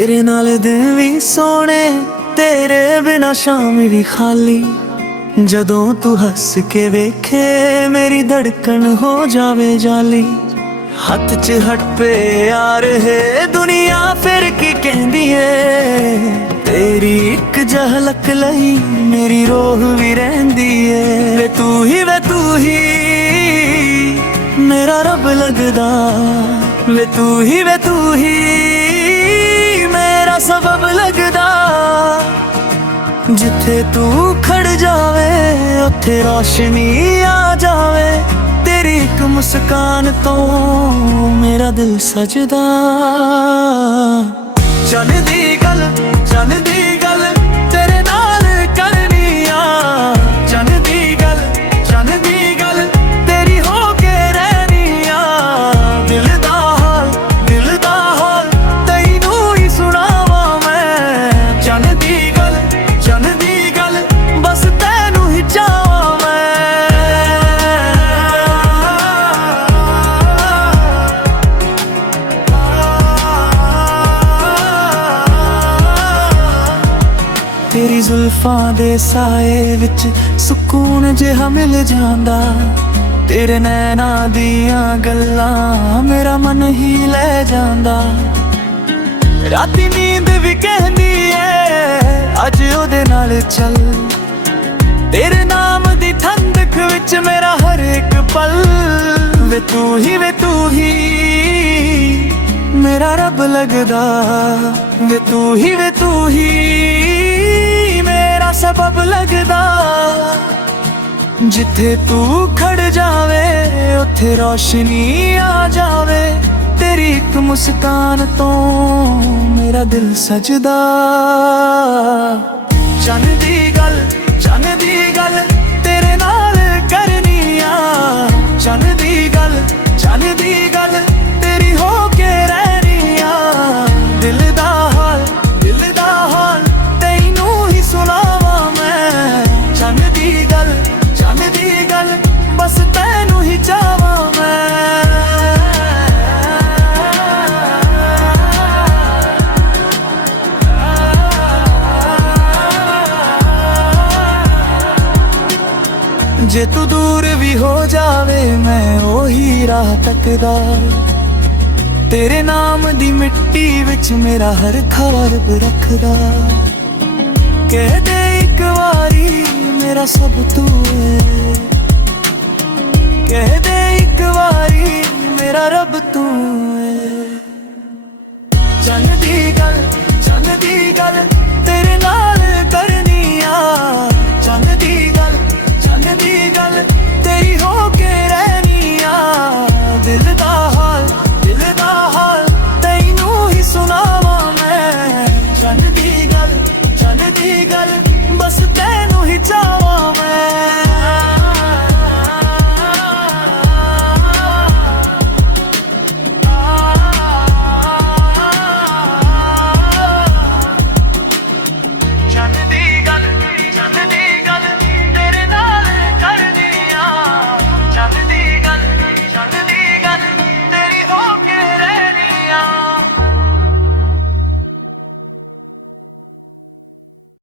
तेरे नाल दिन भी सोने, तेरे बिना शाम भी खाली। जदों तू हस के वेखे मेरी धड़कन हो जावे जाली। हथ च हट पे यार है दुनिया फिर की कहंदी है। तेरी एक झलक लई मेरी रोह भी रहंदी है। वे तू ही मेरा रब लगदा। वे तू ही मेरा सबब लगदा। जिथे तू खड़ जावे उथे रोशनी आ जावे। तेरी एक मुस्कान तो मेरा दिल सजदा। चन दी गल तेरे नाल करनी आ। चन दी गल तेरी हो के रहनी आ। दिल दा हाल तैनू ही सुनावा मैं। चन दी गल बस तैनू ही चाहवा मैं। तेरी जुल्फां दे साए विच सुकून जिहा मिल जांदा। तेरे नैना दियां गल्लां मेरा मन ही ले जांदा। राती नींद भी कहंदी है अज ओदे नाल चल। तेरे नाम दी ठंडक विच मेरा हर एक पल। वे तू ही मेरा रब लगदा। वे तू ही मेरा सबब लगदा। जिथे तू खड़ जावे उथे रोशनी आ जावे। तेरी एक मुस्कान तो मेरा दिल सजदा। चन दी गल तेरे नाल करनी आ। चन दी गल तेरी हो के रहनी आ। दिल दा हाल तैनू ही सुनावा मैं। चन दी गल बस तैनू ही चाहवा मैं। जे तू दूर भी हो जावे मैं ओही राह तकदा। तेरे नाम दी मिट्टी विच मेरा हर ख्वाब रखदा। कह दे एक वारी मेरा सब तू है। कह दे एक वारी मेरा रब तू है। चन दी गल